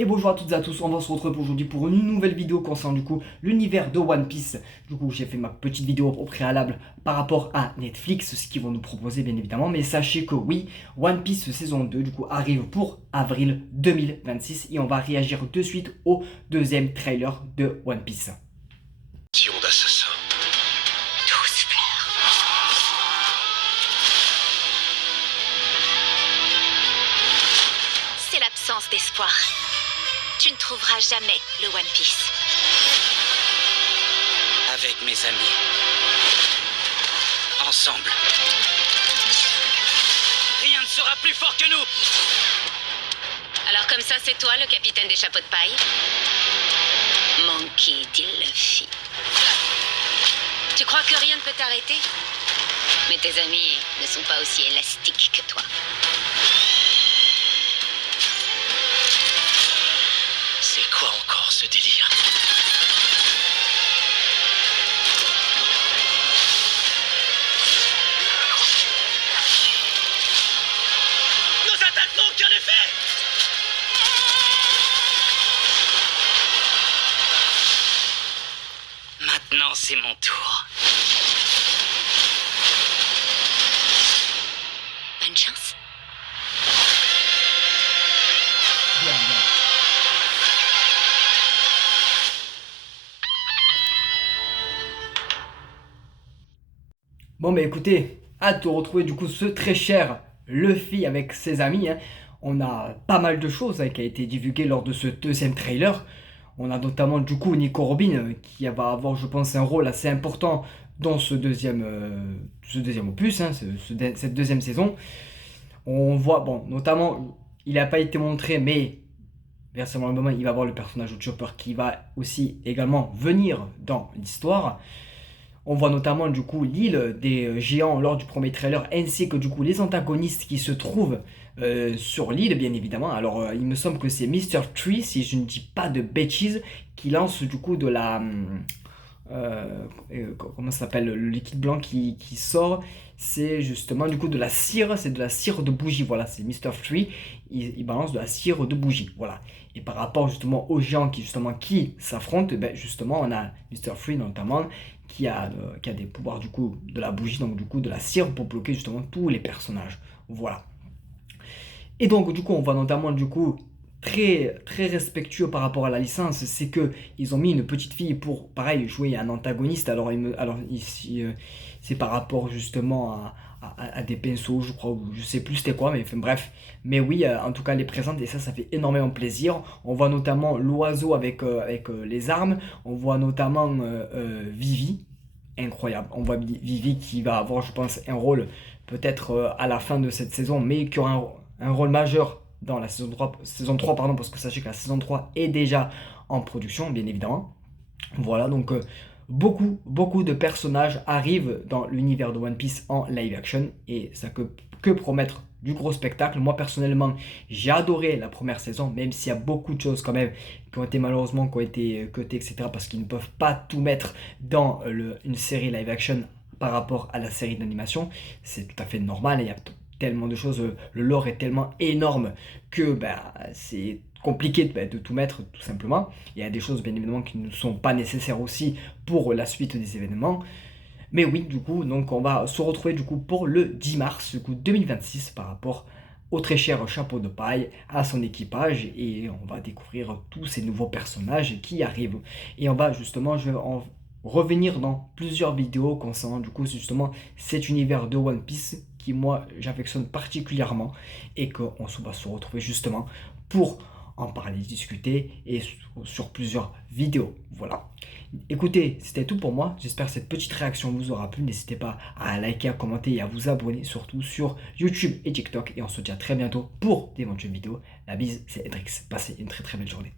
Et bonjour à toutes et à tous, on va se retrouver aujourd'hui pour une nouvelle vidéo concernant du coup l'univers de One Piece. Du coup j'ai fait ma petite vidéo au préalable par rapport à Netflix, ce qu'ils vont nous proposer bien évidemment. Mais sachez que oui, One Piece saison 2 du coup arrive pour avril 2026 et on va réagir de suite au deuxième trailer de One Piece. D'assassins. Tous pleurent. C'est l'absence d'espoir. Tu ne trouveras jamais le One Piece. Avec mes amis. Ensemble. Rien ne sera plus fort que nous. Alors comme ça, c'est toi le capitaine des chapeaux de paille? Monkey D. Luffy. Tu crois que rien ne peut t'arrêter? Mais tes amis ne sont pas aussi élastiques que toi. C'est quoi encore ce délire? Nos attaques n'ont aucun effet! Maintenant, c'est mon tour. Bonne chance. Bien, bien. Bon bah écoutez, hâte de retrouver du coup ce très cher Luffy avec ses amis, hein. On a pas mal de choses qui a été divulguées lors de ce deuxième trailer. On a notamment du coup Nico Robin qui va avoir je pense un rôle assez important dans ce deuxième opus, hein, cette deuxième saison. On voit, bon, notamment, il n'a pas été montré, mais vers le moment, il va avoir le personnage de Chopper qui va aussi également venir dans l'histoire. On voit notamment du coup l'île des géants lors du premier trailer, ainsi que du coup les antagonistes qui se trouvent sur l'île, bien évidemment. Alors il me semble que c'est Mr. Tree, si je ne dis pas de bêtises, qui lance du coup de la... comment ça s'appelle, le liquide blanc qui sort, c'est justement du coup de la cire, c'est de la cire de bougie, voilà, c'est Mr. Tree, il balance de la cire de bougie, voilà. Et par rapport justement aux géants qui s'affrontent, ben, justement on a Mr. Free notamment qui a des pouvoirs du coup de la bougie, donc du coup de la cire pour bloquer justement tous les personnages, voilà. Et donc du coup on voit notamment du coup très très respectueux par rapport à la licence, c'est que ils ont mis une petite fille pour pareil jouer un antagoniste. Alors ici c'est par rapport justement à des pinceaux, je crois, ou je sais plus c'était quoi, mais enfin, bref. Mais oui, en tout cas elle est présente et ça fait énormément plaisir. On voit notamment l'oiseau avec les armes, on voit notamment Vivi, incroyable. On voit Vivi qui va avoir je pense un rôle peut-être à la fin de cette saison, mais qui aura un rôle majeur dans la saison 3 pardon, parce que sachez que la saison 3 est déjà en production, bien évidemment. Voilà, donc beaucoup de personnages arrivent dans l'univers de One Piece en live action, et ça que promettre du gros spectacle. Moi personnellement, j'ai adoré la première saison, même s'il y a beaucoup de choses quand même qui ont été malheureusement qui ont été cutées, etc. parce qu'ils ne peuvent pas tout mettre dans une série live action par rapport à la série d'animation. C'est tout à fait normal, il y a tellement de choses, le lore est tellement énorme que bah, c'est compliqué de tout mettre tout simplement. Il y a des choses bien évidemment qui ne sont pas nécessaires aussi pour la suite des événements. Mais oui, du coup, donc on va se retrouver du coup pour le 10 mars du coup, 2026 par rapport au très cher chapeau de paille, à son équipage, et on va découvrir tous ces nouveaux personnages qui arrivent. Et on va justement, je vais en revenir dans plusieurs vidéos concernant du coup justement cet univers de One Piece qui moi j'affectionne particulièrement, et qu'on va se retrouver justement pour en parler, discuter et sur plusieurs vidéos. Voilà. Écoutez, c'était tout pour moi. J'espère que cette petite réaction vous aura plu. N'hésitez pas à liker, à commenter et à vous abonner, surtout sur YouTube et TikTok. Et on se dit à très bientôt pour d'éventuelles vidéos. La bise, c'est Edrix. Passez une très très belle journée.